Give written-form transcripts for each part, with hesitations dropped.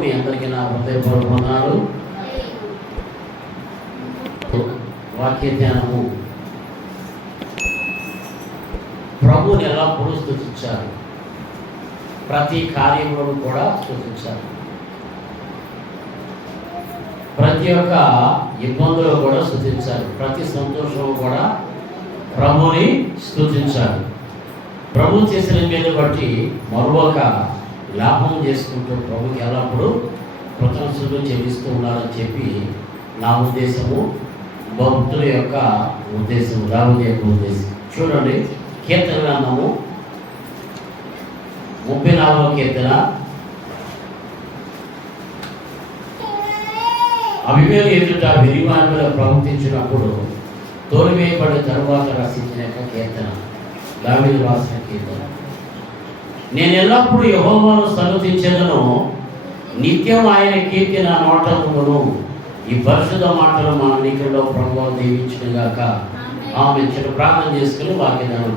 మీ అందరికీ నా హృదయపూర్వక వందనాలు. వాక్య ధ్యానము ప్రభువుని ఎల్లప్పుడూ స్తుతించారు. ప్రతి కార్యంలో కూడా స్తుతించారు. ప్రతి ఒక్క ఇబ్బందులు కూడా స్తుతించారు. ప్రతి సంతోషం కూడా ప్రభువుని స్తుతించారు. ప్రభు చేసిన మీద బట్టి మరొక లాభం చేసుకుంటూ ప్రభుకి ఎల్లప్పుడూ కృతజ్ఞతలు చెల్లిస్తూ ఉన్నారని చెప్పి నా ఉద్దేశము, భక్తుల యొక్క ఉద్దేశం, దావీదు యొక్క ఉద్దేశం. చూడండి, కీర్తన గ్రంథము 34వ కీర్తన. అభిమేలు ఎదుట వెరివాణిలో ప్రవర్తించినప్పుడు తోలివేయబడిన తరువాత రచించిన యొక్క కీర్తన, దావీదు రాసిన కీర్తన. నేను ఎల్లప్పుడూ యెహోవాను స్తుతించెదను, నిత్యం ఆయన కీర్తి నా నోట ఉండును. ఈ పరిశుద్ధ మాటలు మన నీకులో ప్రభువు దీవించును గాక. ఆమె ప్రార్థన చేసుకుని వాక్యం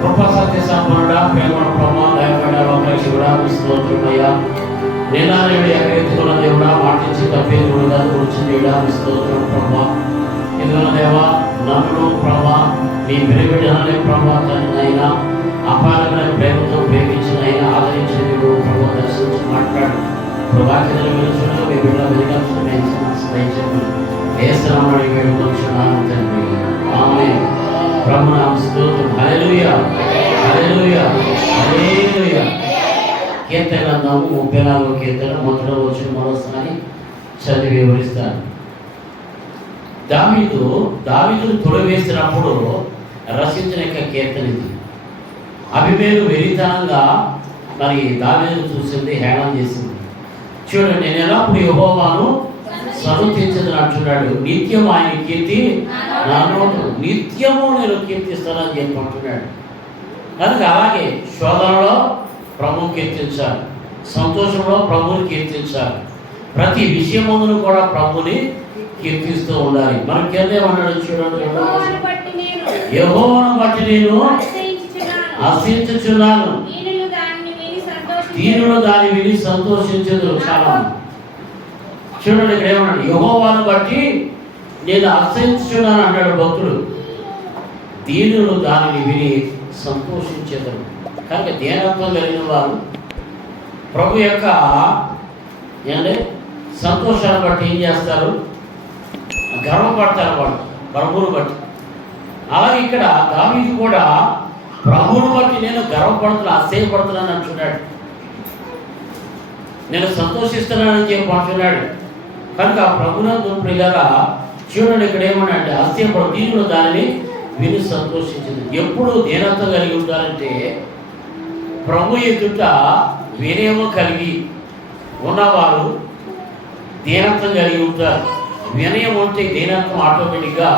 కృపా సత్య సంపన్నుడా, ప్రేమ ప్రభా, దయపడ శివుడా, స్తోత్రమయ్యా. నినాదేవుడు ఎక్కడెత్తుకున్న దేవుడా, మాటించి తప్పేది దాని గురించి దేవుడా స్తోత్రం ప్రభా. ఎందుకన్న దేవా, నన్ను ప్రభా మీ బిరిబిడ్డనే ప్రభా అయినా అపారమైన ప్రేమతో ప్రేమించిన అయినా ఆదరించిన మీరు ప్రభు దర్శించి మాట్లాడు. ప్రభాకితలు వెలుచున్నా మీ బిడ్డ వెలిగించుకుని వేస్తున్నామని వేడుకొంచున్నాను తండ్రి. ఆమేన్. ప్రభునామ స్తోత్రం. హల్లెలూయా, హల్లెలూయా, హల్లెలూయా. కీర్తన గ్రంథము 34వ కీర్తన మొదటి వచనం మరోసారి చదివి వివరిస్తాను. దావీదును తొలివేసినప్పుడు రచించిన కీర్తన ఇది. అభిమేలు వెరితనంగా మరి దావీదును చూసింది, హేళన చేసింది. చూడండి, నేను ఎల్లప్పుడు యెహోవాను స్తుతించెదను అంటున్నాడు. నిత్యం ఆయన కీర్తి నా నోటు, నిత్యము నేను కీర్తిస్తానని చెప్పి అంటున్నాడు. కనుక అలాగే శోధనలో ప్రభువు కీర్తించాలి, సంతోషంలో ప్రభువుని కీర్తించాలి, ప్రతి విషయమును కూడా ప్రభువుని కీర్తిస్తూ ఉండాలి. మన కిందేమన్నాడు చూడండి, యెహోవాను బట్టి నేను అసహించుచున్నాను, దీనులు దాన్ని విని సంతోషించదు. చాలా చూడండి, ఇక్కడ ఏమన్నాడు, యెహోవాను బట్టి నేను అసహించుచున్నాను అన్నాడు భక్తుడు. దీనులు దానిని విని సంతోషించేదరు. కనుక దీనత్వం కలిగిన వారు ప్రభు యొక్క ఏంటంటే సంతోషాన్ని బట్టి ఏం చేస్తారు, గర్వపడతారు వాళ్ళు ప్రభువును బట్టి. అలాగే ఇక్కడ దావీదు కూడా ప్రభువును బట్టి నేను గర్వపడుతున్నా, అసహ్యపడుతున్నాను అంటున్నాడు, నేను సంతోషిస్తున్నానని చెప్పి అంటున్నాడు. కనుక ప్రభునందు ప్రియులారా చూడండి, ఇక్కడ ఏమన్నా అంటే అసహ్యపడు, దీనిలో దానిని విని సంతోషించింది. ఎప్పుడు దీనత్వం కలిగి ఉంటారంటే ప్రభు ఎదుట వినయము కలిగి ఉన్నవారు దీనత్వం కలిగి ఉంటారు. వినయం అంటే దీనత్వం ఆటోమేటిక్గా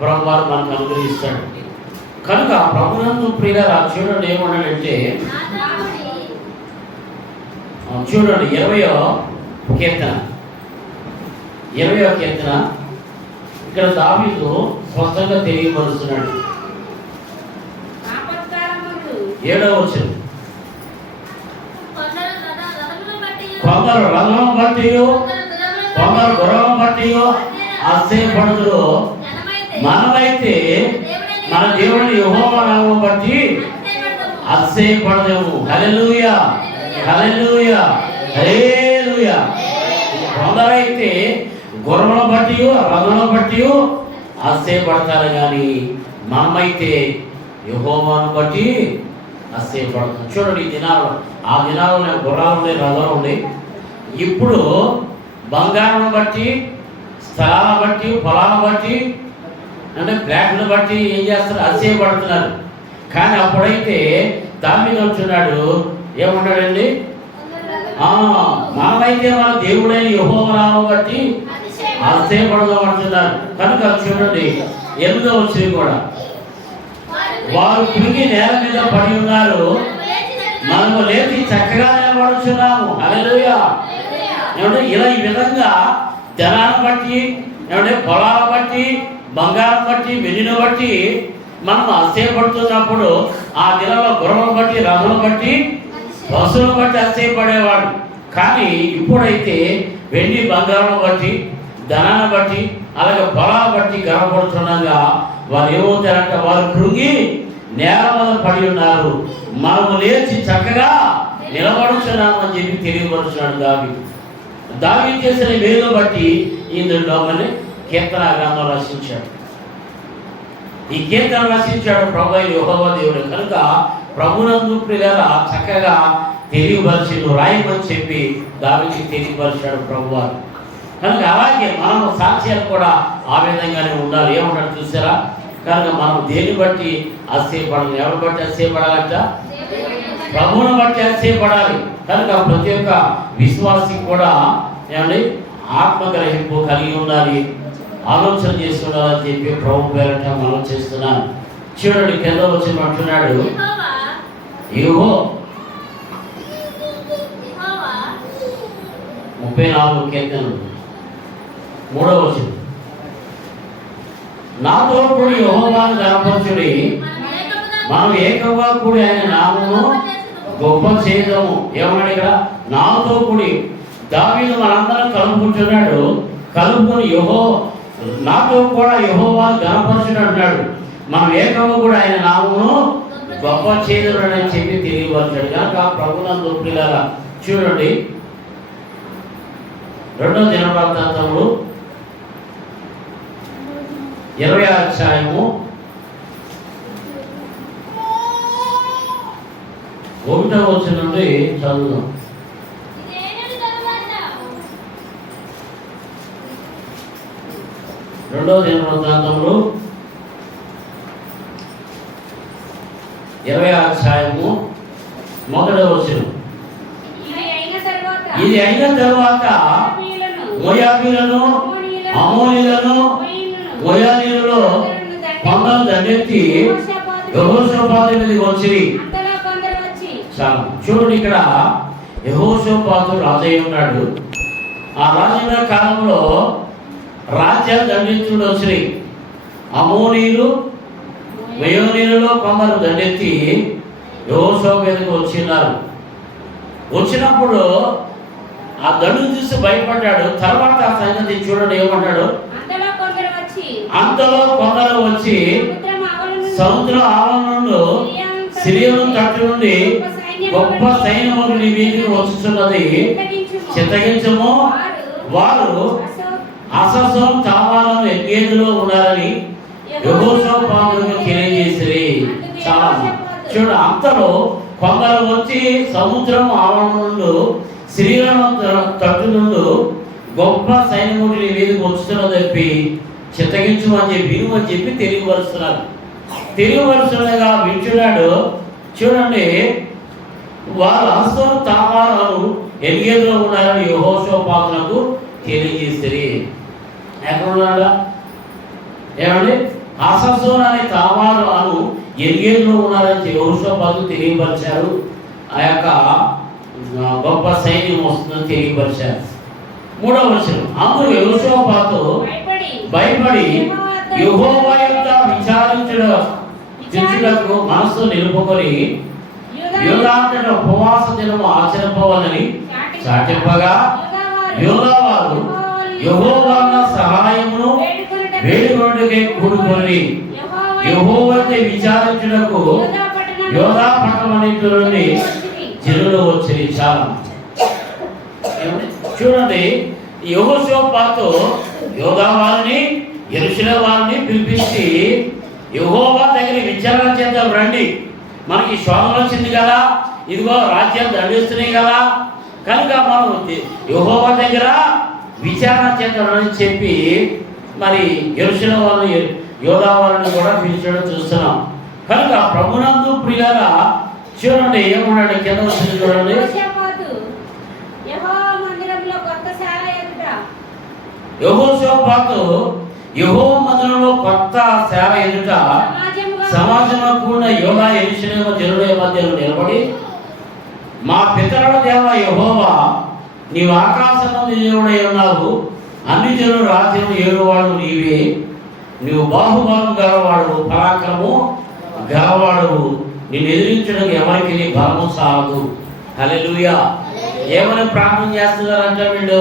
ప్రభు వారు మనకు అనుగ్రహిస్తాడు. కనుక ప్రభునందు ప్రియులారా చూడండి, ఏమన్నాడంటే చూడండి 20వ కీర్తన ఇక్కడ దావీదు స్పష్టంగా తెలియపరుస్తున్నాడు. 7వ వచనం, కొందరు రథం బట్టి కొందరు గుర్రం బట్టి అసహ్యపడుదురు, మనమైతే మన దేవుని యెహోవా నామమును బట్టి అసహ్యపడదేము. హల్లెలూయా, హల్లెలూయా, హల్లెలూయా. కొందరైతే గుర్రములను బట్టి రథములను బట్టి అసహ్యపడతారు, కానీ మనమైతే యెహోవాను బట్టి అసహ్యపడతాం. చూడండి, ఈ దినాలు ఆ దినాల్లో గుర్రాలు ఉన్నాయి, రథాలు ఉన్నాయి. ఇప్పుడు బంగారం బట్టి, స్థలాలను బట్టి, పొలాలను బట్టి, అంటే బ్లాక్ను బట్టి ఏం చేస్తారు, అసహ్యపడుతున్నారు. కానీ అప్పుడైతే దావీదు అంటున్నాడు, ఏమన్నాడండి, మనమైతే మన దేవుడైన యెహోవా నామమును బట్టి అసహ్యపడదాం అంటున్నారు. కనుక చూడండి 8వ వచనం కూడా, వారు తిరిగి నేల మీద పడి ఉన్నారు, మనము లేచి చక్కగా నిలబడుచున్నాము. హల్లెలూయా. ఏమంటే ఇలా ఈ విధంగా ధనాన్ని బట్టి, ఏమంటే పొలాల బట్టి, బంగారం బట్టి, వెన్నును బట్టి మనం అసహ్యపడుతున్నప్పుడు ఆ దినాల్లో గుర్రం బట్టి, రథులను బట్టి, పశువులను బట్టి అసహ్యపడేవాడు. కానీ ఇప్పుడైతే వెండి బంగారం బట్టి, ధనాన్ని బట్టి, అలాగే పొలాన్ని బట్టి గర్వపడుతుండగా వారు ఏమవుతారంటే వారు కృంగి నేల మీద పడి ఉన్నారు. మనము లేచి చక్కగా నిలబడుచున్నామని చెప్పి తెలియపరుచున్నాడు దావీదు. దావీదు చేసిన మేలు బట్టి ఇందులో మన కీర్తన గ్రంథం రచించాడు. ఈ కీర్తన రచించాడు ప్రభు యెహోవా దేవుడు. కనుక ప్రభునందు ప్రియులారా చక్కగా తెలియపరిచి రాయమని చెప్పి దావీదుకి తెలియపరిచాడు ప్రభువారు. కనుక అలాగే మనం సాక్ష్యాలు కూడా ఆ విధంగానే ఉండాలి. ఏమంటారు చూసారా? కనుక మనం దేన్ని బట్టి ఆశ్చర్యపడాలి? ఎవరి బట్టి ఆశ్చర్యపడాలంట? ప్రభువుని బట్టి ఆశ్చర్యపడాలి. కనుక ప్రతి ఒక్క విశ్వాసి కూడా ఏమండి ఆత్మగ్రహింపు కలిగి ఉండాలి, ఆలోచన చేసి ఉండాలని చెప్పి ప్రభు పేరట మనం చేస్తున్నాను. చూడండి కింద వచ్చి అంటున్నాడు, యెహోవా 34 కీర్తనలు 3వ వచనం, నాతో కూడి యెహోవాను గణపరచుడి, మనం ఏకంగా కూడి ఆయన నామమును గొప్ప చేయదము. ఏమన్నాడు ఇక్కడ? నాతో కూడి. దావీదు మనందరం కలుపుకుంటున్నాడు. కలుపుకొని నాతో కూడా యెహోవాను గణపరచుడు అంటున్నాడు. మనం ఏకంగా కూడా ఆయన నామమును గొప్ప చేయదము అని చెప్పి తెలియపరచాడు. కనుక ప్రభునందు ప్రియులారా చూడండి 2వ దినవృత్తాంతములు 20వ అధ్యాయము 1వ వచనం నుండి చదువుదాం. 2వ దినవృత్తాంతములు 20వ అధ్యాయము 1వ వచనం. ఇది అయిన తర్వాత మోయాబీలను, అమోనీయులను, మోయాబీలలో కొందరు దండెత్తి యెహోషాపాతు మీదకి వచ్చిరి. చాలు చూడండి, ఇక్కడ యెహోషాపాతు రాజయ్య ఉన్నాడు. ఆ రాజున్న కాలంలో రాజ్యాలు దండెత్తుడు వచ్చినాయి. అమోనీయులు, మోయాబీలలో కొందరు దండెత్తి యెహోషాపాతు మీదకి వచ్చినారు. వచ్చినప్పుడు ఆ దండును చూసి భయపడ్డాడు. తర్వాత ఆ సంగతి చూడండి ఏమంటాడు? అంతలో కొందరు వచ్చి సముద్రం ఆవరణ నుండి సిరియను తట్టు నుండి గొప్ప సైన్యము నీ మీదికి వచ్చుచున్నది, చిత్తగించము. వారు అససం తామాలను ఎన్గేదులో ఉన్నారని యెహోషాపాతుకు తెలియజేసిరి. చాలా చూడు, అంతలో కొందరు వచ్చి సముద్రం ఆవరణ నుండి సిరియను తట్టు నుండి గొప్ప సైన్యము నీ మీదకి వచ్చుతున్నది చెప్పి చిత్తగించమని చెప్పి వినుమని చెప్పి తెలియపరుస్తున్నారు. తెలియపరుస్తుండగా వింటున్నాడు. చూడండి, వారు అసలు తామారు ఎన్గేదులో ఉన్నారని యెహోషాపాతుకు తెలియజేసిరి. ఎక్కడున్నాడా? ఏమండి? అససోన్ అనే తామారు అను ఎన్గేదులో ఉన్నారని యెహోషాపాతుకు తెలియపరిచారు. ఆ యొక్క గొప్ప సైన్యం వస్తుందని తెలియపరిచారు. 3వ వచనం, అందరూ యెహోషాపాతు భయపడి యెహోవా యొద్ద విచారించుటకు మనస్సు నిలుపుకొని యూదాంతట ఉపవాస దినము ఆచరింపవాలని చాటింపగా యూదావారు యెహోవా సహాయమును వేడుకొనుటకై కూడుకొని యెహోవాను విచారించుటకు యూదా పట్టణమన్నిటి నుండి జనులు వచ్చి. చాలా చూడండి, యెహోషాపాతు యూదా వారిని, యెరూషలేము వారిని పిలిపించి యెహోవా దగ్గర విచారణ చేద్దాం రండి, మనకి శోధన వచ్చింది కదా, ఇదిగో రాజ్యాలు దండిస్తున్నాయి కదా, కనుక మనం యెహోవా దగ్గర విచారణ చేద్దామని చెప్పి మరి యెరూషలేము వారిని, యూదా వారిని కూడా పిలిచడం చూస్తున్నాం. కనుక ప్రభునందు ప్రియులారా చూడండి ఏమన్నాడు కింద వచ్చింది చూడండి. యెహోషాపాతు యెహోవా మందిరంలో కొత్త సేవ ఎదుట సమాజంలో కూడిన యూదా యెరూషలేము జనుల మధ్యలో నిలబడి, మా పితరుల దేవ యెహోవా, నీవు ఆకాశమందు దేవుడై ఉన్నావు, అన్ని జనులు రాజ్యం ఏడువాడు నీవే, నీవు బాహుబలం గలవాడు, పరాక్రము గలవాడు, నిన్ను ఎదిరించడానికి ఎవరికి నీ బలము సాలదు. హల్లెలూయా. ఏమని ప్రార్థన చేస్తున్నారంటే వీళ్ళు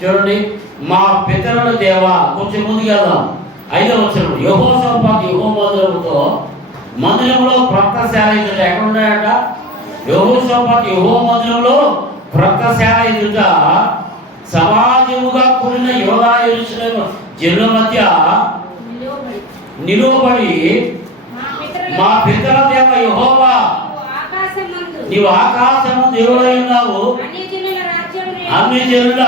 చూడండి, మా పితరుల దేవా. కొంచెం ముందుకు వెళ్దాం. 5వ వచనం, యెహోషాపాతు యెహోవాతో మందిరంలో క్రొత్త శాల ఎదుట. ఎక్కడ ఉన్నాయట? యెహోషాపాతు యెహోవా మందిరంలో క్రొత్త శాల ఎదుట సమాజముగా కూడిన యూదా యెరూషలేము జనుల మధ్య నిలువబడి, మా పితరుల దేవ యెహోవా, నీవు ఆకాశము దేవుడై ఉన్నావు, అన్ని జనుల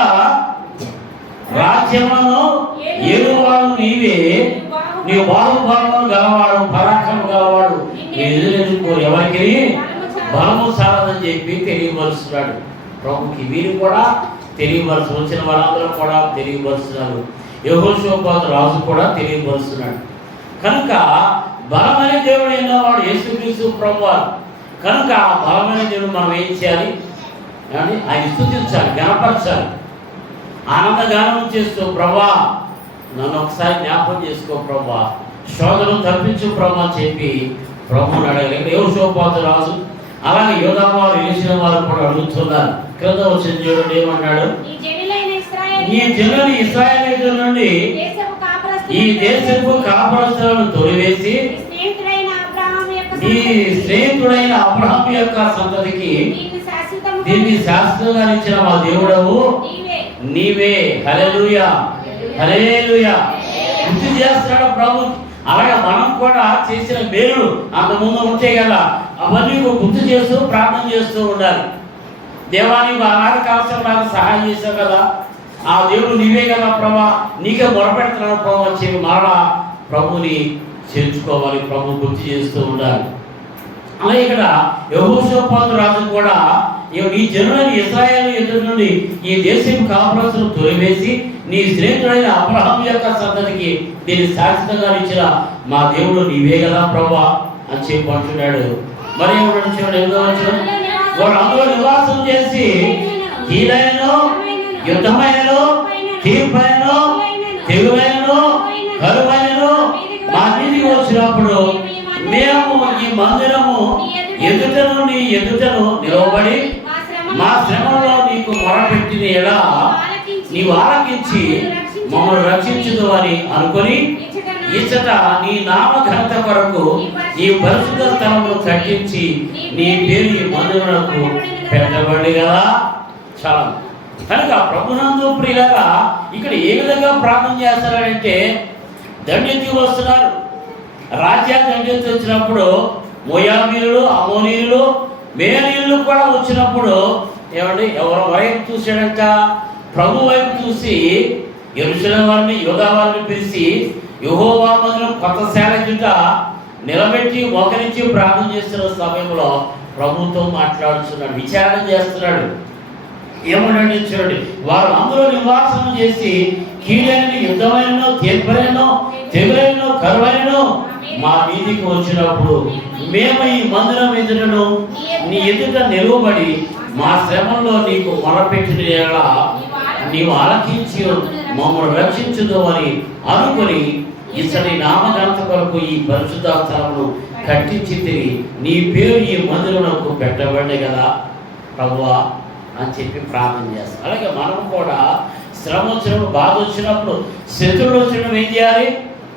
రాజ్యములను ఏలువాడు నీవే, నీవు బాహుబలము గలవాడు, పరాక్రమం గలవాడు, నీ ఎదురెదుర్కోరు ఎవరికి బలము సాలదని చెప్పి తెలియపరుస్తున్నాడు ప్రభుకి. వీరు కూడా తెలియపరుచు, వచ్చిన వాళ్ళందరూ కూడా తెలియపరుస్తున్నారు. యెహోషాపాతు రాజు కూడా తెలియపరుస్తున్నాడు. కనుక బలమైన దేవుడు అయినవాడు యేసుక్రీస్తు ప్రభువారు. కనుక ఆ బలమైన దేవుడు మనం ఏం చేయాలి? ఆయన స్తుతించాలి, గణపరచాలి, ఆనందగానం చేస్తూ, ప్రభా నన్ను ఒకసారి జ్ఞాపకం చేసుకో ప్రభా, శోధను తప్పించు ప్రభా చెప్పి ప్రభువుని అడగలేదు. యెహోషాపాతు రాజు అలాగే యూదా వారు యెరూషలేము వారు కూడా అడుగుతున్నారు. క్రింద వచ్చిన చూడండి ఏమన్నాడు? ఈ జనులు ఇశ్రాయేలీయుల నుండి ఈ దేశపు కాపురస్తులను తొలివేసి ఈ స్నేహితుడైన అబ్రహాము యొక్క సంతతికి దీన్ని శాశ్వతంగా ఇచ్చిన మా దేవుడవు నీవే. హల్లెలూయా, హల్లెలూయా. గుర్తు చేస్తాడు ప్రభు. అలాగే మనం కూడా చేసిన మేలు అంతకుముందు ఉంటే కదా, అవన్నీ గుర్తు చేస్తూ ప్రార్థన చేస్తూ ఉండాలి. దేవానికి ఆనాడు కావసం నాకు సహాయం చేశావు కదా, ఆ దేవుడు నీవే కదా ప్రభా, నీకే మొరపెడుతున్నాను ప్రభు అని చెప్పి మరలా ప్రభుని చేర్చుకోవాలి, ప్రభు గుర్తు చేస్తూ ఉండాలి. అలాగే ఇక్కడ యెహోషాపాతు రాజు కూడా ఈ జనులని ఇశ్రాయేలు ఎదురు నుండి ఈ దేశం కాపురస్తులను తొలివేసి నీ స్నేహితుడైన అబ్రహాము యొక్క సంతతికి దీన్ని శాశ్వతంగా ఇచ్చిన మా దేవుడు నీవే కదా ప్రభా అని చెప్పి అంటున్నాడు. మరి ఏమన్నా చూడండి, వాడు అందులో నివాసం చేసి కీలైనను యుద్ధమైనను తీర్పైనను తెగులైనను కరువైనను మా మీదికి వచ్చినప్పుడు మేము ఈ మందిరము ఎదుటను నీ ఎదుటను నిలవబడి మా శ్రమంలో నీకు మొరపెట్టిన ఎలా నీవు ఆలకించి మమ్మల్ని రక్షించుదు అని అనుకొని ఇచ్చట నీ నామ ఘనత కొరకు ఈ పరిశుద్ధ స్థలమును కట్టించి నీ పేరు ఈ మందిరమునకు పెట్టబడి కదా. చాలా కనుక ప్రభునందు ప్రియులారా ఇక్కడ ఏ విధంగా ప్రార్థన చేస్తారంటే, దండెత్తి వస్తున్నారు. రాజ్యాన్ని దండెత్తి వచ్చినప్పుడు మోయాబీయులు, అమోనీయులు, మేనీయులు కూడా వచ్చినప్పుడు ఏమండి ఎవరు వైపు చూసాడంట? ప్రభు వైపు చూసి యెరూషలేము వారిని, యూదా వారిని పిలిచి యెహోవా మందిరం కొత్త శాల ఎదుట నిలబెట్టి మోకరించి ప్రార్థన చేస్తున్న సమయంలో ప్రభుతో మాట్లాడుతున్నాడు, విచారణ చేస్తున్నాడు. ఏమన్నాడు చూడండి, వారు అందులో నివాసం చేసి కీడైన యుద్ధమైనను తీర్పైనను తెగులైనను కరువైనను మా మీదికి వచ్చినప్పుడు మేము ఈ మందిరం ఎదుటను నీ ఎదుట నిలువబడి మా శ్రమంలో నీకు మొరపెట్టిన ఎలా నీవు ఆలకించి మమ్మల్ని రక్షించుదు అని అనుకుని ఇతని నామఘనత కొరకు ఈ పరిశుద్ధ స్థలమును కట్టించి తిరిగి నీ పేరు ఈ మందిరమునకు పెట్టబడి కదా ప్రభువా అని చెప్పి ప్రార్థన చేస్తాం. అలాగే మనం కూడా శ్రమ వచ్చినప్పుడు, బాధ వచ్చినప్పుడు, శత్రువులు వచ్చినప్పుడు ఏం చేయాలి?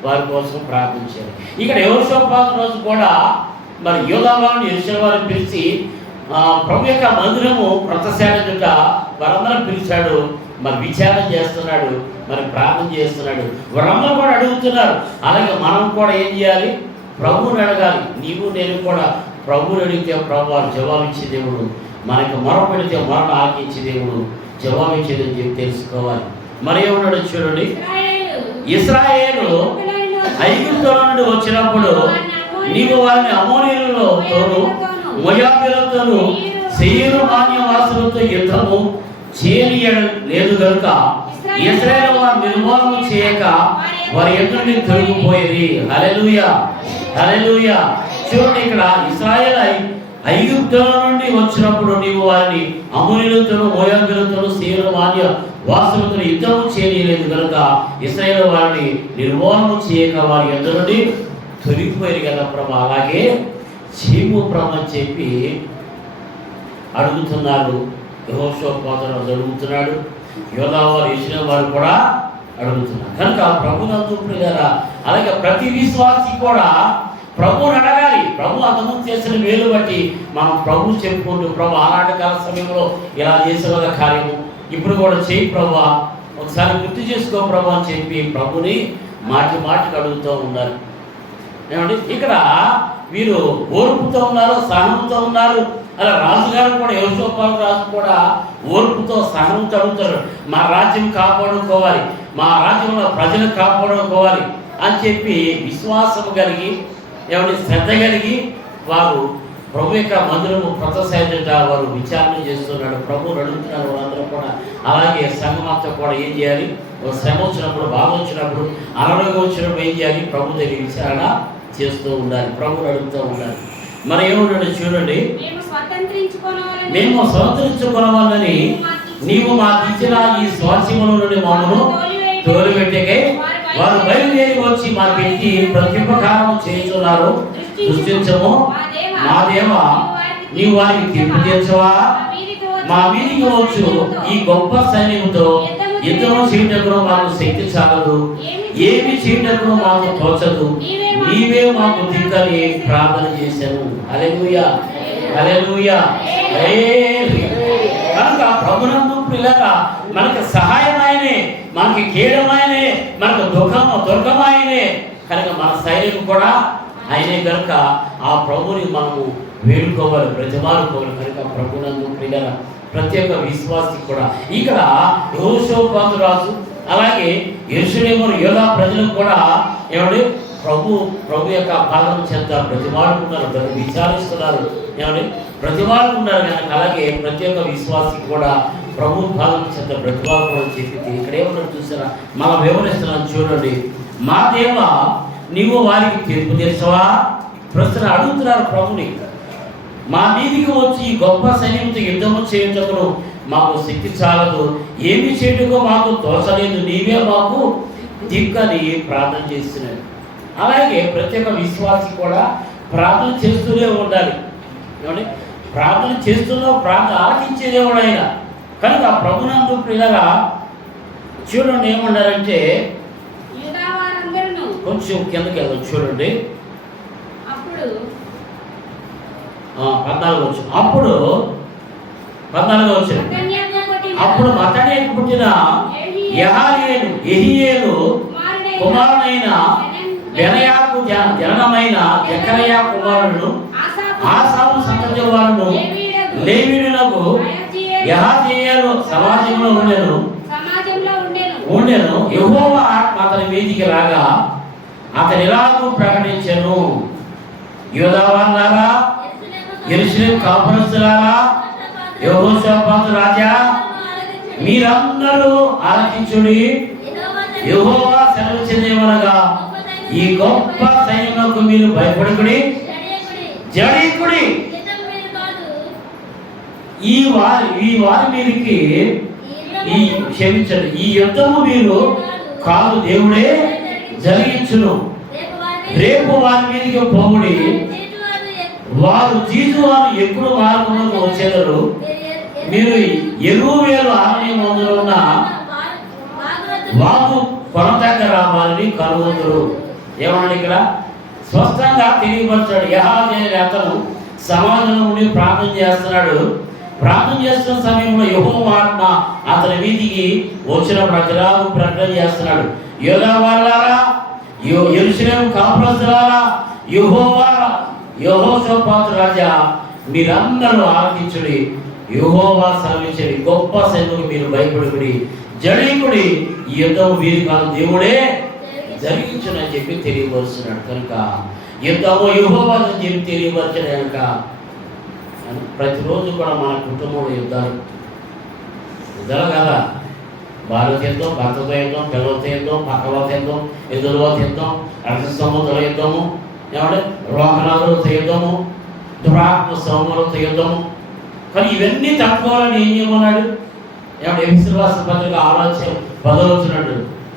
వారి కోసం ప్రార్థించాలి. ఇక్కడ యెహోషాపాతు రోజు కూడా మరి యూదా వారిని యెరూషలేము వారిని పిలిచి ప్రభు యొక్క మందిరము క్రొత్త శాల ఎదుట వారందరూ పిలిచాడు. మరి విచారణ చేస్తున్నాడు, మరి ప్రార్థన చేస్తున్నాడు. వారందరూ కూడా అడుగుతున్నారు. అలాగే మనం కూడా ఏం చేయాలి? ప్రభువుని అడగాలి. నీవు నేను కూడా ప్రభువుని అడిగితే ప్రభు జవాబు ఇచ్చే దేవుడు, మనకి మొరపెడితే మరణ ఆకించే దేవుడు జవాబు ఇచ్చేదని చెప్పి తెలుసుకోవాలి. మరి ఏమన్నాడు చూడండి, ఇశ్రాయేలు ఐగుప్తులో నుండి వచ్చినప్పుడు నీవు వారిని అమోనీయులతోనూ మోయాబీయులతోనూ శేయీరు మాన్యవాసులతో యుద్ధము చేయలేదు కనుక ఇశ్రాయేలు వారు నిర్మూలన చేయక వారి ఎదురుని తొలగిపోయేది. హల్లెలూయా, హల్లెలూయా. చూడండి, ఇక్కడ ఇశ్రాయేలు ఐగుప్తుల నుండి వచ్చినప్పుడు నీవు వారిని అమోనీయులతోనూ మోయాబీయులతోనూ శేయీరు మాన్య వాసులతో యుద్ధము చేయలేదు కనుక ఇశ్రాయేలు వారిని నిర్మూలన చేయక వారి ఎదురు నుండి తొలగిపోయారు కదా ప్రభా. అలాగే చీము ప్రభు అని చెప్పి అడుగుతున్నారు. యెహోషాపాతు అడుగుతున్నాడు, యోధా వారు యెషూవ వారు కూడా అడుగుతున్నారు. కనుక ప్రభునందు ప్రియులారా, అలాగే ప్రతి విశ్వాసి కూడా ప్రభువుని అడగాలి. ప్రభు అంతకుముందు చేసిన మేలు బట్టి మనం ప్రభు చెప్పుకుంటూ, ప్రభు ఆనాటకాల సమయంలో ఇలా చేసిన కార్యము ఇప్పుడు కూడా చేయి ప్రభు, ఒకసారి గుర్తు చేసుకో ప్రభు అని చెప్పి ప్రభుని మాటికి అడుగుతూ ఉండాలి. ఏమండి, ఇక్కడ వీరు ఓర్పుతో ఉన్నారు, సహనంతో ఉన్నారు. అలా రాజుగారు కూడా, యెహోషాపాతు రాజు కూడా ఓర్పుతో సహనంతో అడుగుతారు. మా రాజ్యం కాపాడుకోవాలి, మా రాజ్యంలో ప్రజలు కాపాడుకోవాలి అని చెప్పి విశ్వాసం కలిగి, ఏమంటే శ్రద్ధ కలిగి వారు ప్రభు యొక్క మందిరము ప్రొత్సహించట వారు విచారణ చేస్తున్నాడు. ప్రభు అడుగుతున్నారు వాళ్ళందరూ కూడా. అలాగే సంఘమంతా కూడా ఏం చేయాలి, శ్రమ వచ్చినప్పుడు, బాధ వచ్చినప్పుడు, అనారోగ్యం వచ్చినప్పుడు ఏం చేయాలి, ప్రభు దగ్గర విచారణ చేస్తూ ఉండాలి, ప్రభుని అడుగుతూ ఉండాలి. మరి ఏముండండి చూడండి, మేము స్వతంత్రించుకోవాలని నీవు మాకు ఇచ్చిన ఈ స్వాస్యముల నుండి మమ్మను తోలిపెట్టేకై వారు బయలుదేరి వచ్చి మా పెట్టి ప్రత్యుపకారం చేస్తున్నారు. సృష్టించము మా దేవా, నీవు వారికి తీర్పు తీర్చవా, మా మీదికి వచ్చు ఈ గొప్ప సైన్యంతో యుద్ధము చేయటకు మాకు శక్తి చాలదు, ఏమి చేయటకు మాకు తోచదు, నీవే మాకు దిక్కని ప్రార్థన చేశాను. హల్లెలూయా, హల్లెలూయా. కనుక ప్రభునందు ప్రియులారా, మనకు సహాయమైనే, మనకి కీడమైనే, మనకు దుర్గమైనే కనుక మన సైన్యం కూడా ఆయనే. కనుక ఆ ప్రభుని మనము వేడుకోవాలి, బ్రతిమాలుకోవాలి. కనుక ప్రభునందు ప్రియులారా, ప్రత్యేక విశ్వాసి కూడా ఇక్కడ యెహోషాపాతు రాజు, అలాగే యెరూషలేము యూదా ప్రజలు కూడా ఏమండి ప్రభు యొక్క పాదం చెంత బ్రతిమాలుకున్నారు, విచారిస్తున్నారు, ఏమండి బ్రతిమాలుకున్నారు. కనుక అలాగే ప్రత్యేక విశ్వాసి కూడా ప్రభు పాదం చెంత బ్రతిమాలుకోవడం చెప్పి ఇక్కడ ఏమన్నా చూసారా, మనం వివరిస్తున్నాం చూడండి. మా దేవ, నీవు వారికి తీర్పు తీర్చవా, ప్రశ్న అడుగుతున్నారు ప్రభుని. మా మీదికి వచ్చి ఈ గొప్ప సైన్యంతో యుద్ధము చేయుటకు మాకు శక్తి చాలదు, ఏమి చేయటకో మాకు తోచలేదు, నీవే మాకు దిక్కని ప్రార్థన చేస్తున్నాడు. అలాగే ప్రత్యేక విశ్వాసి కూడా ప్రార్థన చేస్తూనే ఉండాలి. ఏమండి, ప్రార్థన చేస్తున్న ప్రార్థన ఆలకించేదేవాడు ఆయన. కనుక ప్రభునందు ప్రియులారా చూడండి, ఏమన్నారంటే కొంచెం కిందకి వెళ్దాం చూడండి. 14 వచ్చు. అప్పుడు 14 వచ్చు. అప్పుడు మతనేకు పుట్టిన యెహీయేలు కుమారుడైన బెనయాకు జననమైన జకర్యా కుమారుడు ఆసాపు సంతతి వారును లేవీయులకు యెహజీయేలు సమాజంలో ఉండెను. యెహోవా ఆత్మ అతని మీదికి రాగా అతని ఇలాగూ ప్రకటించెను, యూదా వారులారా, యెరూషలేము కాపురస్తులారా, యెహోషాపాతు రాజా, మీరందరూ ఆలకించుడి. యెహోవా సెలవిచ్చినదేమనగా, ఈ గొప్ప సైన్యమునకు మీరు భయపడకుడి, జడికుడి. ఈ వారి మీదకి క్షమించండి, ఈ యుద్ధము మీరు కాదు, దేవుడే జరిగించును. రేపు వారి మీదకి పోవుడి, వారు జీజువారు ఎప్పుడు మార్గంలోకి వచ్చేదరు. మీరు యెరూవేలు అరణ్యమందులో ఉన్న వాగు కొన దగ్గర వారిని కనుగొందురు. ఏమన్నాడు ఇక్కడ? స్పష్టంగా తెలియపరచాడు. యెహోవా అతను సమాజంలో ఉండి ప్రార్థన చేస్తున్నాడు. ప్రార్థన చేస్తున్న సమయంలో యెహోవా ఆత్మ అతని మీదికి వచ్చిన ప్రజలకు ప్రకటన చేస్తున్నాడు. యూదా వారులారా, యెరూషలేము కాపురస్తులారా, యెహోషాపాతు రాజా, మీరందరూ ఆలకించుడి. యెహోవా సెలవిచ్చాడు, గొప్ప సైన్యముకు మీరు భయపడుకుడి, జడీకుడి. ఈ యుద్ధం వీరి కాదు, దేవుడే జరిగించునని చెప్పి తెలియపరుస్తున్నాడు. కనుక యుద్ధము యెహోవా అని చెప్పి తెలియపరచాడు. కనుక ప్రతిరోజు కూడా మన కుటుంబంలో యుద్ధాలు కదా, భార్యతో యుద్ధం, భర్తతో యుద్ధం, పిల్లలతో యుద్ధం, పక్కలతో యుద్ధం, ఎదురుతో యుద్ధం, అర్థసముద్ర యుద్ధము, ఏమంటే రోగనాథులతో యుద్ధము, దురాత్మ సమూలతో యుద్ధము. కానీ ఇవన్నీ తట్టుకోవాలని ఏం చేయమన్నాడు? ఏమంటే ఎఫెసీయుల పత్రిక 6:10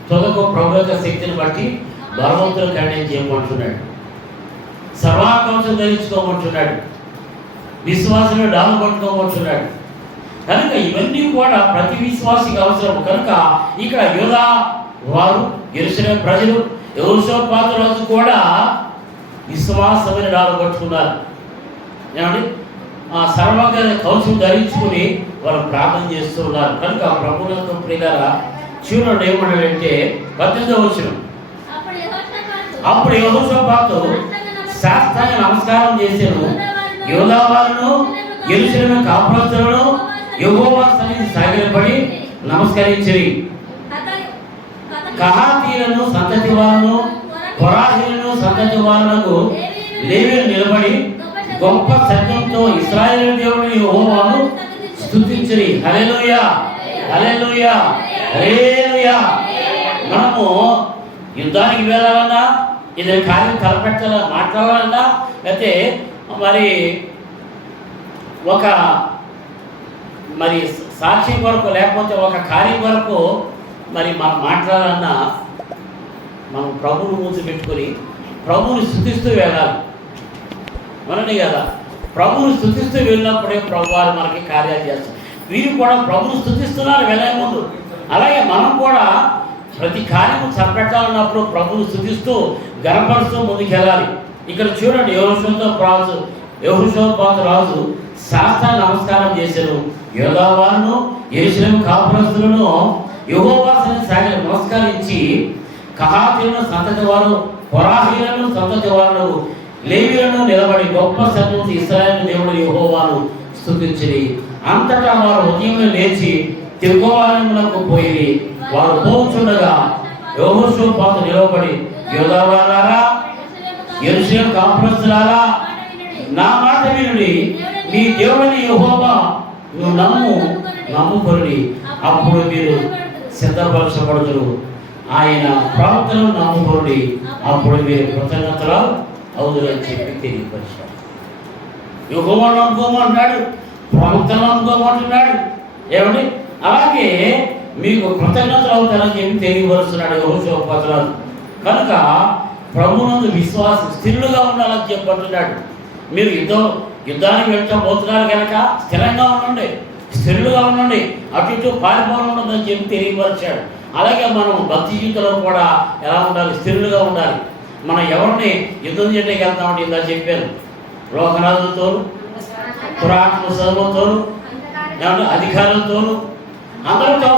తుదకు ప్రభు యొక్క శక్తిని బట్టి బలవంతులు ఖండన చేయమంటున్నాడు. సర్వాకవచం ధరించుకోమంటున్నాడు. విశ్వాసంలో డాలు పట్టుకోమంటున్నాడు. కనుక ఇవన్నీ కూడా ప్రతి విశ్వాసికి అవసరం. కనుక ఇక్కడ యూదా వారు, యెరూషలేము ప్రజలు, యెహోషాపాతు రాజు కూడా విశ్వాసమైన డాలు పట్టుకున్నారు. ఏమండి, సర్వంగా కవచం ధరించుకుని వాళ్ళు ప్రార్థన చేస్తూ ఉన్నారు. కనుక ప్రభువునందు ప్రియులారా చూడండి ఏమన్నాడంటే 18వ వచనం, అప్పుడు యెహోషాపాతు శాస్త్రాంగ నమస్కారం చేశాను, యూదా వారును యెరూషలేము కాపురస్తులను యెహోవా సన్నిధిని సాగిలపడి నమస్కరించిరి. కహాతీయులను సంతతి వారును కొరాహీయులను సంతతి వారులకు లేవీయులు నిలబడి గొప్ప శబ్దంతో ఇశ్రాయేలు దేవుని యెహోవాను స్తుతించిరి. హల్లెలూయా, హల్లెలూయా, హల్లెలూయా. మనము యుద్ధానికి వెళ్ళాలన్నా, ఇది కార్యం తలపెట్టాలని మాట్లాడాలన్నా, అయితే మరి ఒక సాక్ష్యం కొరకు లేకపోతే ఒక కార్యం కొరకు మరి మనం మాట్లాడాలన్నా మనం ప్రభువును మూసి పెట్టుకొని ప్రభువుని స్తుతిస్తూ వెళ్ళాలి. మనని కదా, ప్రభువుని స్తుతిస్తూ వెళ్ళినప్పుడే ప్రభు వారు మనకి కార్యాలు చేస్తారు. వీరు కూడా ప్రభువుని స్తుతిస్తున్నారు వెళ్ళే ముందు. అలాగే మనం కూడా ప్రతి కార్యము చంపెట్టాలన్నప్పుడు ప్రభువుని స్తుతిస్తూ గర్వపరుస్తూ ముందుకు వెళ్ళాలి. ఇక్కడ చూడండి, యెహోషాపాతు రాజు శాస్త్ర నమస్కారం చేశారు. యూదా వారును యెరూషలేము కాపురస్తులను యెహోవా సన్నిధిని సాగిలి నమస్కరించి కహాతీయులను సంతతి వారు కొరాహీయులను సంతతి వారు లేవీయులను నిలబడి గొప్ప శబ్దంతో ఇశ్రాయేలు దేవుడు యెహోవాను స్తుతించిరి. అంతటా వారు ఉదయం లేచి తిరుగోవాలమునకు పోయి వారు పోచుండగా యెహోషాపాతు నిలబడి, యూదా వారులారా, యెరూషలేము కాపురస్తులారా, నా మాట వినుడి, మీ దేవుని యెహోవా నమ్ముకొనుడి, అప్పుడు మీరు సిద్ధపరచబడుదురు. ఆయన ప్రవక్తలను నమ్ముకొనుడి, అప్పుడు మీరు కృతజ్ఞతలు అవుదురు అని చెప్పి తెలియపరిచాడు. యెహోవాను నమ్ముకోమంటున్నాడు, ప్రవక్తలను నమ్ముకోమంటున్నాడు. ఏమండి, అలాగే మీకు కృతజ్ఞతలు అవుతారని చెప్పి తెలియపరుస్తున్నాడు యెహోషాపాతు రాజు. కనుక ప్రభువునందు విశ్వాసం స్థిరులుగా ఉండాలని చెప్పంటున్నాడు. మీరు యుద్ధానికి వెళ్ళబోతున్నారు కనుక స్థిరంగా ఉండండి, స్థిరులుగా ఉండండి, అటు ఇటు పారిపోవాలని చెప్పి తెలియపరిచాడు. అలాగే మనం భక్తి జీవితంలో కూడా ఎలా ఉండాలి? స్థిరులుగా ఉండాలి. మనం ఎవరిని యుద్ధం చేయడానికి వెళ్తామంటే ఇందా చెప్పాను, లోకరాజులతోను, పురాతన సర్వంతోను, అధికారులతోను అందరితో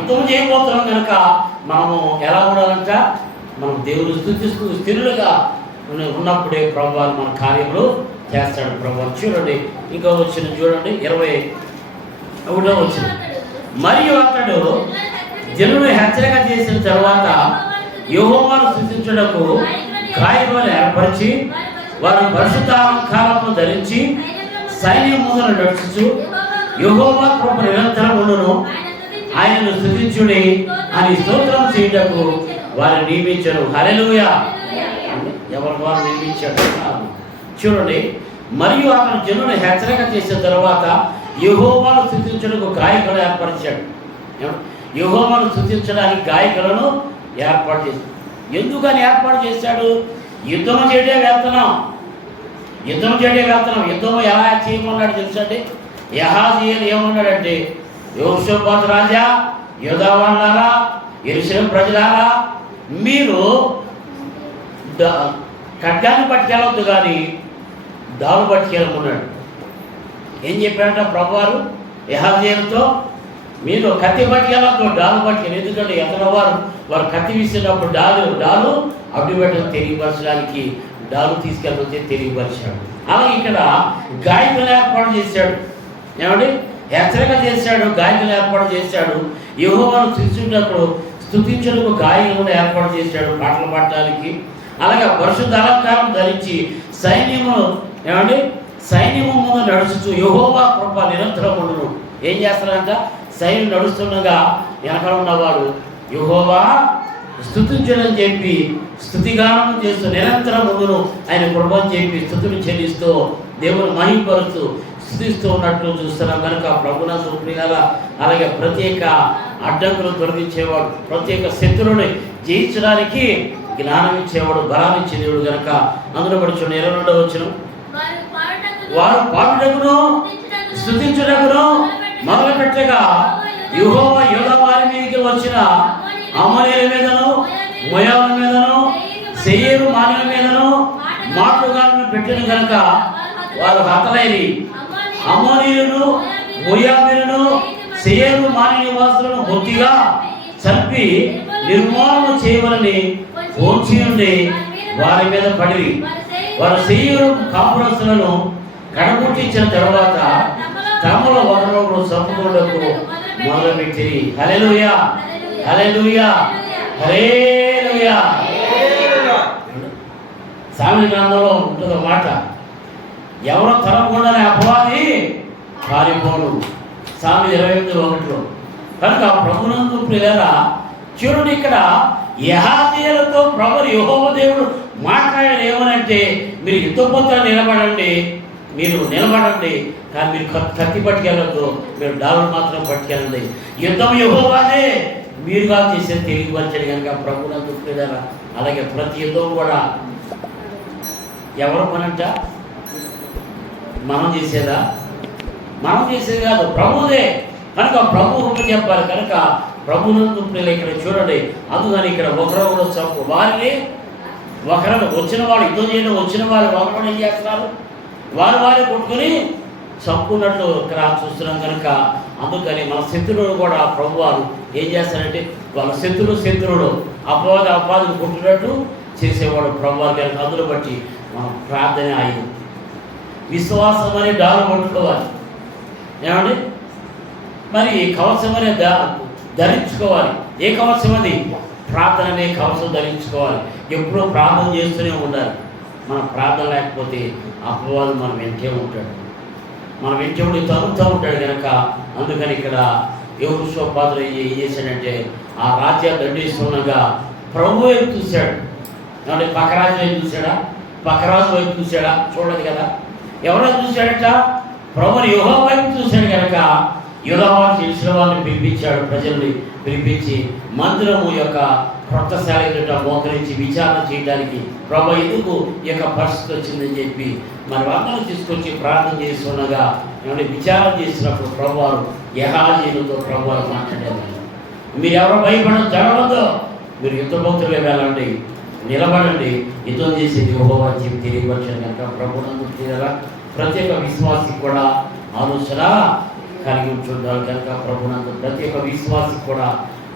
యుద్ధం చేయబోతున్నాం కనుక మనము ఎలా ఉండాలంట? మనం దేవుని స్తుతిస్తూ స్థిరులుగా ఉన్నప్పుడే ప్రభువారు మన కార్యములు చేస్తాడు. ప్రభువారు చూడండి, ఇంకా వచ్చిన చూడండి 21వ వచనం, మరియు అతడు జనులను హెచ్చరిక చేసిన తర్వాత యెహోవాను స్తుతించుటకు గాయకులను ఏర్పరిచి వారు పరిశుద్ధ అలంకారమును ధరించి సైన్యం ముందర నడుచుచు యెహోవా కృప నిరంతరం ఉండును, ఆయనను స్తుతించుడి అని స్తోత్రం చేయుటకు వారిని నియమించరు. హల్లెలూయా. ఎవరి వారు నియమించాడు చూడండి. మరియు అతను జనులను హెచ్చరిక చేసిన తర్వాత యెహోవాను స్తుతించుటకు గాయకులను ఏర్పరిచాడు. యెహోవాను స్తుతించడానికి గాయకులను ఏర్పాటు చేశాడు. ఎందుకని ఏర్పాటు చేశాడు? యుద్ధం చేయడే వెళ్తున్నాం. యుద్ధం ఎలా చేయమన్నాడు తెలుసండి? యెహోషాపాతు ఏమన్నాడంటే, యెహోషాపాతు రాజా, యూదా వారులారా, యెరూషలేము ప్రజలారా, మీరు ఖడ్గాన్ని పట్టుకెళ్ళవద్దు కానీ దాలు పట్టుకెళ్ళమన్నాడు. ఏం చెప్పాడంట ప్రభువారు యెహోషాపాతుతో? మీరు కత్తి పట్టుకెళ్ళవద్దు, డాలు పట్టుకెళ్ళి. ఎందుకంటే ఎక్కడ వారు కత్తి విసినప్పుడు డాలు అడ్డుపెట్టడం తెలియపరచడానికి డాలు తీసుకెళ్ళి తెలియపరిచాడు. అలాగే ఇక్కడ గాయకులు ఏర్పాటు చేశాడు. ఏమండి, హెచ్చరిక చేశాడు, గాయకులు ఏర్పాటు చేశాడు. యెహోవాను స్తుతించుటకు గాయకులను ఏర్పాటు చేశాడు పాటలు పాడటానికి. అలాగే పరిశుద్ధ అలంకారం ధరించి సైన్యము ముందు నడుచుచు యెహోవా కృప నిరంతరం ఉండును. ఏం చేస్తారంట? సైన్యం నడుస్తుండగా వెనకాల ఉన్నవాడు యెహోవా స్తుతించడని చెప్పి స్తుతిగానం చేస్తూ నిరంతరం ఉండును ఆయన కృపని చెప్పి స్తుతులు చెల్లిస్తూ దేవుని మహిమపరుస్తూ స్తుతిస్తూ ఉన్నట్లు చూస్తున్నాం. కనుక ప్రభునందు ప్రియాల అలాగే ప్రత్యేక అడ్డంకులు తొలగించేవాడు, ప్రత్యేక శత్రువుని జయించడానికి జ్ఞానం ఇచ్చేవాడు, బలాన్ని ఇచ్చే దేవుడు కనుక అందులో పడుచున్న 22వ వచనం, వారు పాడుటకును స్తుతించుటకును మొదలుపెట్టగా యెహోవా యూదా వారి మీదకి వచ్చిన అమోనీయుల మీదను, మోయాబుల మీదను, సెయీరు మానుల మీదను మాటలుగాలను పెట్టిన కనుక వారు హతలైరి. అమోనీయులను, మోయాబీయులను, సెయీరు మాను నివాసులను బొత్తిగా చంపి నిర్మూలన చేయవలని పోంచి నుండి వారి మీద పడిరి. వారు సెయీరు కాపురస్తులను కడముట్టించిన తర్వాత తమలో ఒకరొకరు చంపుకోవడానికి మొదలుపెట్టిరి. హల్లెలూయా, హల్లెలూయా, హల్లెలూయా. సామెతల గ్రంథంలో ఉంటుంది మాట, ఎవరో తరగకుండానే అపవాది పారిపోడు. సామెత 28:1. కనుక ప్రభునందు ప్రియులారా, చూడండి ఇక్కడ యెహోవాతో ప్రభు యెహోవా దేవుడు మాట్లాడాడు ఏమనంటే, మీరు యుద్ధపోతులు నిలబడండి, మీరు నిలబడండి, కానీ మీరు కత్తి పట్టుకెళ్ళద్దు, మీరు డాలులు మాత్రం పట్టుకెళ్ళండి. యుద్ధం యెహోవాదే, మీరుగా చేసేది తెలియపరిచాడు కనుక ప్రభునందు ప్రియులారా. అలాగే ప్రతి యుద్ధం కూడా ఎవరు పనంట? మనం చేసేదా? మనం చేసేది కాదు, ప్రభుదే. కనుక ప్రభు రూపం చెప్పాలి. కనుక ప్రభునందు ప్రియులు ఇక్కడ చూడండి, అందుకని ఇక్కడ ఒకరొకరు చంపు వారిని ఒకరు వచ్చిన వాడు యుద్ధం చేయడం వచ్చిన వారు ఒకరు ఏం చేస్తున్నారు, వారు కొట్టుకుని చంపుకున్నట్లు ఇక్కడ చూస్తున్నాం. కనుక అందుకని మన శత్రువులు కూడా ప్రభు వారు ఏం చేస్తారంటే, వాళ్ళ శత్రువుడు అపవాదిని కొట్టినట్టు చేసేవాడు ప్రభు వారు. కనుక అందులో బట్టి మనం ప్రార్థన ఆయుధం, విశ్వాసం అనే డాలు పట్టుకోవాలి. ఏమండి, మరి కవచం అనే ధరించుకోవాలి. ఏ కవచం అది? ప్రార్థన అనే కవచం ధరించుకోవాలి. ఎప్పుడూ ప్రార్థన చేస్తూనే ఉండాలి. మన ప్రార్థన లేకపోతే అపవాదు మనం వెంటే ఉంటాడు, మనం వెంటే ఉండి తరుగుతూ ఉంటాడు. కనుక అందుకని ఇక్కడ యెహోషాపాతు ఏం చేశాడంటే, ఆ రాజ్యాలు దండిస్తుండగా ప్రభు వైపు చూశాడు. ఏమంటే పక్క రాజు వైపు చూశాడా? పక్క రాజు వైపు చూశాడా? చూడదు కదా. ఎవరో చూశాడట? ప్రభుని యెహోవా వైపు చూశాడు. కనుక యూదావారు తెలిసిన వాళ్ళని పిలిపించాడు, ప్రజల్ని పిలిపించి మందిరము యొక్క క్రొత్తశాల ఎదుట మోకరించి విచారణ చేయడానికి ప్రభు ఎందుకు ఈ యొక్క పరిస్థితి వచ్చిందని చెప్పి మరి వాళ్ళని తీసుకొచ్చి ప్రార్థన చేస్తుండగా ఏమంటే విచారణ చేసినప్పుడు ప్రభు వారు యెహోవాతో ప్రభు వారు మాట్లాడారు, మీరు ఎవరో భయపడదు, జరగవద్దు, మీరు యుద్ధభక్తులే వెళ్ళండి, నిలబడండి, యుద్ధం చేసేది యెహోవా అని చెప్పి తెలియపరిచారు. కనుక ప్రభునందు తీరాలా ప్రతి ఒక్క విశ్వాసికి కూడా ఆలోచన కలిగి ఉంటున్నారు. కనుక ప్రభునందు ప్రతి ఒక్క విశ్వాసికి కూడా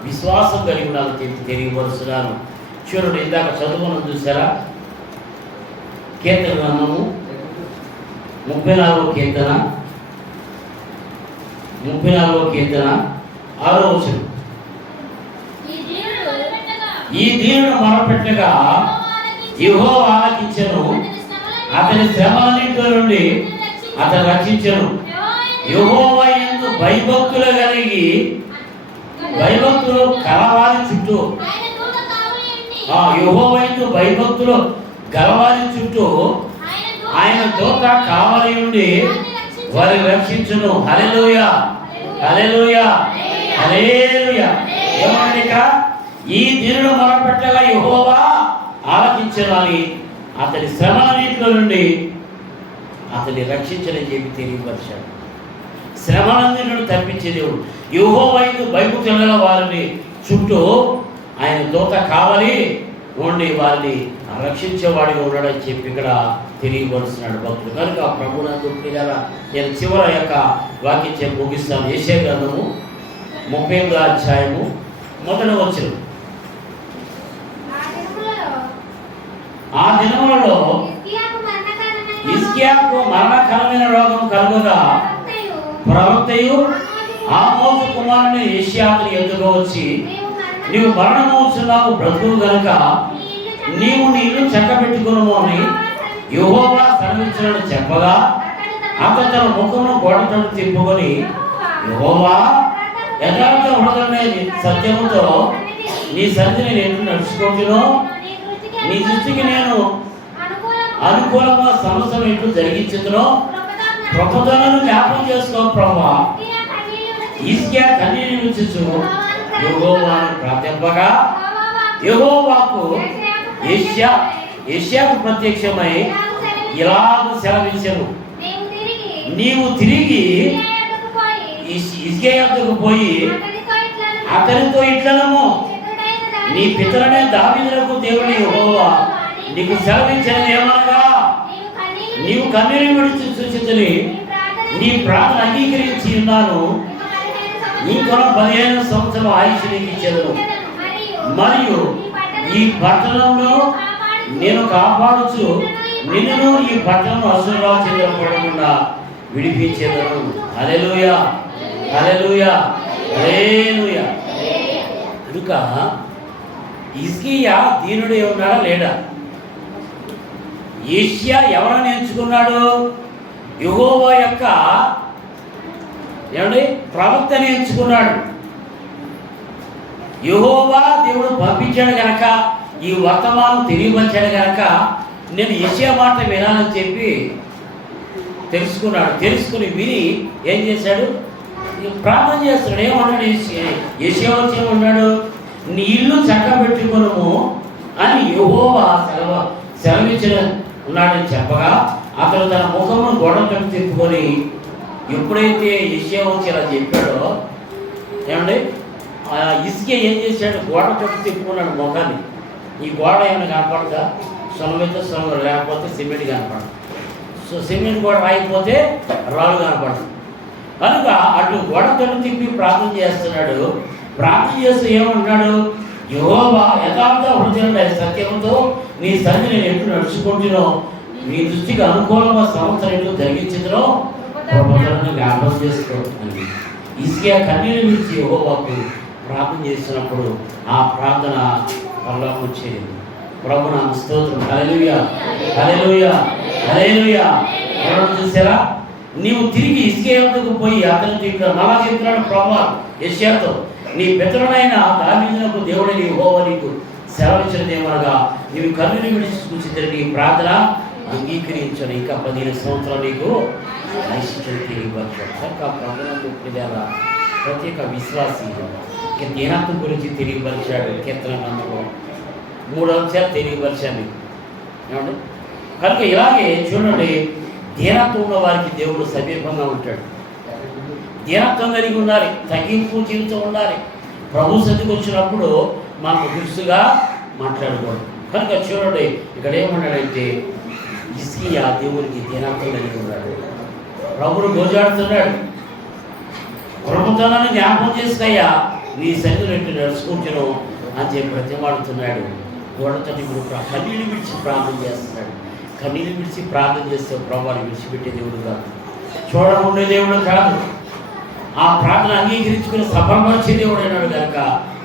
విశ్వాసం కలిగి ఉండాలని చెప్పి తెలియపరుస్తున్నాను. చూడండి, ఇందాక చదువులను చూసారా? కీర్తన గ్రంథము 34వ కీర్తన 6వ వచనం. ఈ దీనుడు మొరపెట్టగా యెహోవా ఆలకించెను, అతని శ్రమలన్నింటి నుండి అతను రక్షించెను. యెహోవా యందు భయభక్తులు కలిగి భయభక్తులు కలవారి చుట్టూ యెహోవా యందు భయభక్తులు గలవారి చుట్టూ ఆయన దూత కావలి ఉండి వారిని రక్షించును. హల్లెలూయా, హల్లెలూయా, హల్లెలూయా. ఏమని ఈ దీనుడు మొరపెట్టగా యెహోవా ఆలకించెను అని అతని శ్రమలన్నింటిలో నుండి అతన్ని రక్షించని చెప్పి తెలియపరిచాడు. శ్రమలన్నింటి నుండి తప్పించే దేవుడు. యెహోవా యందు భయభక్తులు గల వారిని చుట్టూ ఆయన దూత కావలి ఉండి వారిని రక్షించేవాడిగా ఉన్నాడని చెప్పి ఇక్కడ తెలియపరుస్తున్నాడు భక్తుడు. కనుక ప్రభునందు ప్రియులారా, నేను చివరి యొక్క వాక్యం చెప్పి ముగిస్తాను. యెషయా గ్రంథము 38వ అధ్యాయము 1వ వచనం. ఆ దినములలో హిజ్కియాకు మరణకరమైన రోగం కలుగగా ప్రవక్తయు ఆమోజు కుమారుని యెషయాను ఎదురుగా వచ్చి, నీవు మరణమవుతున్నావు, బ్రతుకు గనుక నీవు నీ ఇల్లు చక్కబెట్టుకును అని యెహోవా సెలవిచ్చినట్టు చెప్పగా అతను తన ముఖమును గోడతో తిప్పుకొని, యెహోవా యథార్థ హృదయమే సత్యముతో నీ సన్నిధిని నేను నడుచుకుంటును, నీ దృష్టికి నేను అనుకూలంగా సమస్యలు ఎట్లు జరిగించుతునో కృపదలను జ్ఞాపకం చేసుకో ప్రభువా. హిజ్కియా కన్నీరు విడిచుచు యెహోవాను ప్రార్థింపగా యెహోవాకు యెషయాకు ప్రత్యక్షమై ఇలాగ సెలవిచ్చెను, నీవు తిరిగి హిజ్కియా యొద్దకు పోయి అతనితో ఇట్లనము, నీ పితరుడైన దావీదునకు దేవుని యెహోవా నీకు సెలవిచ్చినది ఏమనగా, నీవు కన్నీరు విడిచి చూచితిని, నీ ప్రార్థన అంగీకరించి ఉన్నాను, ఇంకొన 15 సంవత్సరాల ఆయుష్ నీకు ఇచ్చేదను, మరియు ఈ పట్టణంలో నేను కాపాడుచు నిన్ను ఈ పట్టణం అసురావు చెందకుండా విడిపించేదను. హల్లెలూయా, హల్లెలూయా, హల్లెలూయా. కనుక హిజ్కియా దీనుడే ఉన్నాడా లేడా? యేషయా ఎవరని ఎంచుకున్నాడు? యెహోవా యొక్క ఏమండి ప్రవక్తని ఎంచుకున్నాడు. యెహోవా దేవుడు పంపించాడు కనుక, ఈ వర్తమానం తెలియపరిచాడు కనుక నేను యేషయా మాట వినాలని చెప్పి తెలుసుకున్నాడు. తెలుసుకుని విని ఏం చేశాడు? ప్రార్థన చేస్తున్నాడు. ఏమన్నాడు? యేషయా వచ్చి ఏమన్నాడు? నీ ఇల్లు చక్కబెట్టుకొనుము అని యెహోవా సెలవిచ్చిన ఉన్నాడని చెప్పగా, అతను తన ముఖమును గోడకు తిప్పుకొని, ఎప్పుడైతే యేషయా వచ్చి ఇలా చెప్పాడో, ఏమండి హిజ్కియా ఏం చేశాడు? గోడ చుట్టూ తిప్పుకున్నాడు ముఖాన్ని. ఈ గోడ ఏమైనా కనపడదా? సొలమైతే సొలగ, లేకపోతే సిమెంట్ కనపడదు. సో సిమెంట్ గోడ రాయిపోతే రాళ్ళు కనపడదు. కనుక అటు గోడ చుట్టూ తిప్పి ప్రార్థన చేస్తున్నాడు. ప్రార్థన చేస్తూ ఏమంటున్నాడు? యెహోవా యథార్థ హృదయుడై సత్యంతో నీ సన్నిధిని నేను ఎప్పుడు నడుచుకుంటున్నావు, నీ దృష్టికి అనుకూలంగా సంవత్సరం ఎట్లు జరిగించడం ప్రభుత్వాన్ని జ్ఞాపకం చేసుకో అని హిజ్కియా కన్నీరు విడిచి యెహోవాకు ప్రార్థన చేసినప్పుడు ఆ ప్రార్థన పరలోకం వచ్చేది. ప్రభు నామ స్తోత్రం. హల్లెలూయా, హల్లెలూయా, హల్లెలూయా. ఎవరు చూసారా? నీవు తిరిగి హిజ్కియా యొద్దకు పోయి అతనితో ఇక్కడ మళ్ళా చెప్తున్నాడు ప్రభు యేషయాతో, నీ పితరుడైన దావీదునకు దేవుడైన యెహోవా నీకు సెలవిచ్చినది ఏమనగా, నీవు కన్నీరు విడిచి చూసి నీ ప్రార్థన అంగీకరించను, ఇంకా 15 సంవత్సరాలు నీకు ఐశ్వర్యం తెలియపరచాడు. ప్రభుత్వం ప్రత్యేక విశ్వాసి జ్ఞానం గురించి తెలియపరిచాడు. కీర్తన గ్రంథంలో 3 అంశాలు తెలియపరిచాను. ఏమండి? కనుక ఇలాగే చూడండి, ధ్యానత్వం ఉన్న వారికి దేవుడు సమీపంగా ఉంటాడు. ధ్యానత్వం కలిగి ఉండాలి, తగ్గింపు జీవితం ఉండాలి. ప్రభు సన్నిధికి వచ్చినప్పుడు మనకు గుర్తుగా మాట్లాడకూడదు. కనుక చూడండి, ఇక్కడ ఏమన్నాడంటే హిజ్కియా దేవునికి ధ్యానత్వం కలిగి ఉన్నాడు. ప్రభుడు గోజాడుతున్నాడు, ప్రభుత్వాలను జ్ఞాపకం చేసుకయ్యా, నీ సన్నిధిలో ఎట్టు నడుచుకుంటును అని చెప్పి ప్రతిమాడుతున్నాడు. గోడతోటి ఇప్పుడు కన్నీళ్ళు విడిచి ప్రార్థన చేస్తున్నాడు. కన్నీళ్ళు విడిచి ప్రార్థన చేస్తే ప్రభువాన్ని విడిచిపెట్టే దేవుడు కాదు, చూడకుండే దేవుడు కాదు. ఆ ప్రార్థన అంగీకరించుకుని సఫలపరిచే దేవుడు అయినాడు కనుక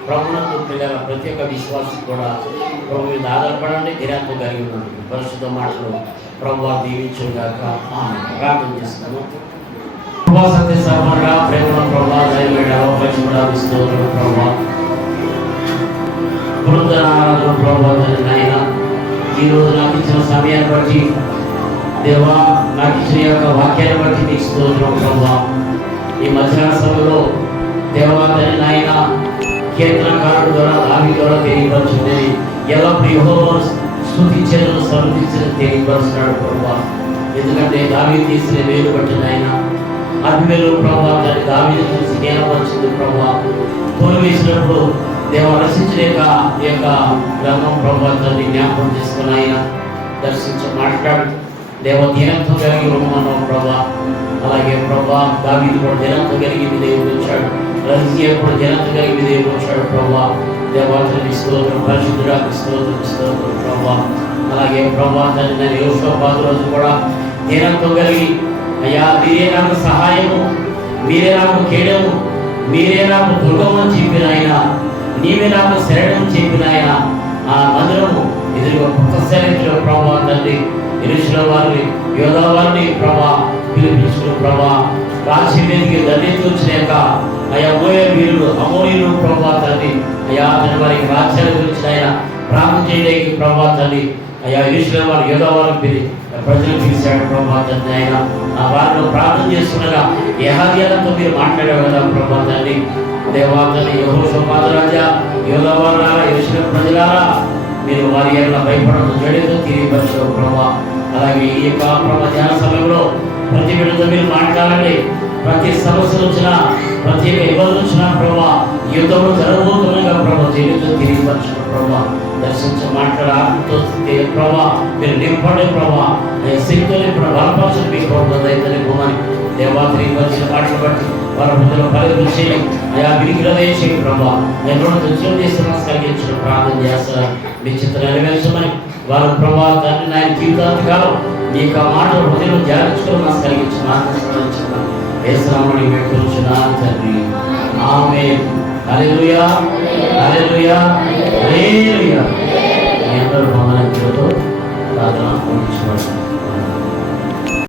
ప్రభునందు పిల్లల ప్రత్యేక విశ్వాసం కూడా ప్రభు మీద ఆధారపడండి, ధైర్యంతో కలిగి ఉండండి. పరిశుద్ధ మాటలు ప్రభువా దీవించును గాక. ఆమేన్. ప్రార్థన చేస్తున్నాము. ప్రభా సత్య సర్వగా ప్రేమ ప్రభా దయవేడవ పరిశుద్ధ స్తోత్రం ప్రభా పునరుద్ధరణ ప్రభా నాయన, ఈరోజు నాకు ఇచ్చిన సమయాన్ని బట్టి దేవా, నాకు ఇచ్చిన యొక్క వాక్యాన్ని బట్టి మీకు స్తోత్రం ప్రభా. ఈ మధ్యాహ్న సభలో దేవాలయ నాయన కీర్తనకారుడు ద్వారా దావీదు ద్వారా తెలియపరచుంది. ఎల్లప్పుడు యెహోవాను స్తుతించను సన్నుతించను తెలియపరుస్తున్నాడు ప్రభా. ఎందుకంటే దావీదు తీసిన వేలు బట్టి నాయన అభిమేలు ప్రభా దాన్ని దావీదు చూసి జ్ఞానపరిచింది ప్రభా. తోలు వేసినప్పుడు దేవ రచించిన ఈ యొక్క గ్రంథం ప్రభా దాన్ని జ్ఞాపకం చేసుకుని ఆయన దర్శించి మాట్లాడు. దేవ ధ్యానంతో కలిగి ఉన్నాను ప్రభా. అలాగే ప్రభా దావీదు కూడా ధ్యానంతో కలిగి మీ దేవుడు వచ్చాడు. రహస్య కూడా ధ్యానంతో కలిగి మీ దేవుడు వచ్చాడు ప్రభా. దేవాతని స్తోత్రం, పరిశుద్ధుడానికి స్తోత్రం, స్తోత్రం ప్రభా. అలాగే ప్రభా దాన్ని యోషోపాదు రోజు కూడా ధ్యానంతో కలిగి అయ్యా, మీరే నాకు సహాయము, మీరే నాకు కేడము, మీరే నాకు దుర్గము అని చెప్పిన ఆయన, నీవే నాకు శరణం చెప్పిన ఆయన, ఆ మందిరము ఎదురుగా కొత్త శరీరంలో ప్రభా తండ్రి ఎరుషుల వారిని యోధా వారిని ప్రభా పిలిపించుకున్న ప్రభా కాశీ మీదకి దండెత్తి వచ్చినాక అయా మోయ వీరులు అమోనీయులు ప్రభా తండ్రి అయా అతని వారికి రాజ్యాల గురించి ఆయన ప్రార్థన చేయడానికి ప్రభా తండ్రి అయా ఎరుషుల వారు యోధా వారిని ప్రజలు పిలిచాడు ప్రభా తండ్రి. ఆయన ఆ వారిలో ప్రార్థన చేస్తుండగా యెహోవాతో మీరు మాట్లాడారు కదా ప్రభా తండ్రి. దేవాతని యెహోషాపాతు రాజా, యోధా వారులారా, ఎరుషుల ప్రజలారా, మీరు వారి యొక్క భయపడదు జడితో తెలియపరిచారు ప్రభా. అలాగే ఈ యొక్క ప్రభా ధ్యాన సమయంలో ప్రతి బిడ్డతో మీరు మాట్లాడండి. ప్రతి సమస్యలు వచ్చినా, ప్రతి ఇబ్బందులు వచ్చినా ప్రభా, యుద్ధము జరగబోతుండగా ప్రభా, జీవితం తిరిగిపరచుకో ప్రభా, దర్శించి మాట్లాడాలతో ప్రభా, మీరు నింపడే ప్రభా, శక్తుని బలపరచని మీకు అయితే భూమని దేవా తిరిగిపరిచిన మాటలు బట్టి వారి బుద్ధులు ఫలితం చేయి, అయా వినికిరదే చేయి ప్రభా. నేను ఉద్యోగం చేస్తున్నా కలిగించిన ప్రార్థన చేస్తారు, మీ చిత్త నెరవేర్చమని వారు ప్రభా తండ్రి నాయన జీవితాంతకాలం మీకు ఆ మాటలు హృదయంలో ధ్యానించుకొని మాకు కలిగించి మార్గదర్శనం వేస్తున్నామని పెట్టుకుంటున్నాను తండ్రి. ఆమేన్. హల్లెలూయా, హల్లెలూయా, హల్లెలూయా. మీ అందరూ మమ్మల్ని